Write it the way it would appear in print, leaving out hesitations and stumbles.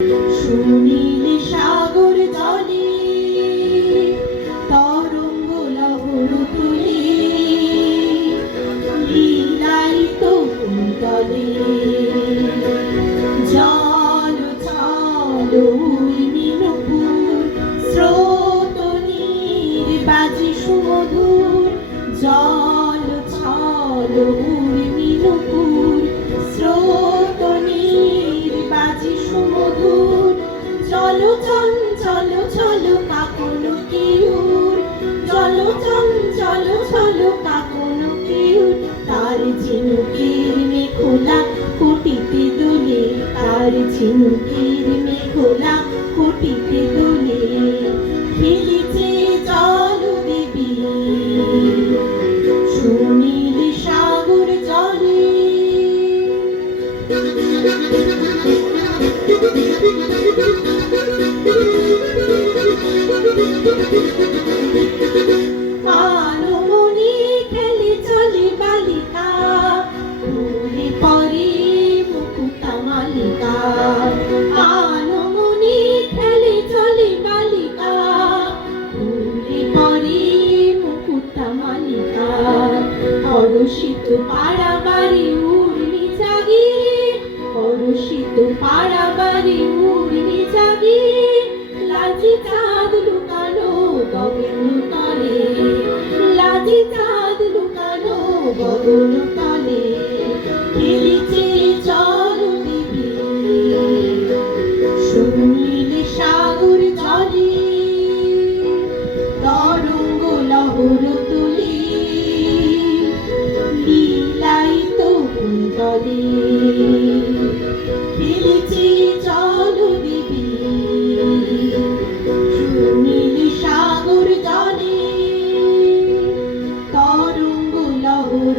সুনীল সাগর জলে তরঙ্গ লহর তুলে লীলায়িত কুন্তলে জল চলো নীলপুর স্রোত নীর বাজে সুমধুর জল চলো নীলপুর স্রোত নীর বাজে সুমধুর চলো চঞ্চল চলো কাকন কিউর চলো চঞ্চল চলো কাকন কিউর তার ঝিনুকের মেঘলা কুটিতে দোলে তার ঝিনুকের মেঘলা কুটিতে দোলে খেলেছে জল দেবী সুনীল সাগর জলে আনমনি খেলে চলে বালিকা ফুলে পরে মুকুতা মালিকা আনমনি খেলে চলে বালিকা ফুলে পরে মুকুতা মালিকা অরসিত পাড়াবাড়ি উর্মি জাগি অরসিত পাড়াবাড়ি উর্মি জাগি লাজি চাঁদ লুকানো গগন তলে লাজি চাঁদ লুকানো গগন তলে খেলেছে জল দেবী সুনীল সাগর জলে তরঙ্গ লহর তুলে লীলায়িত কুন্তলে খেলেছে জল দেবী সুনীল সাগর জলে তরঙ্গ লহর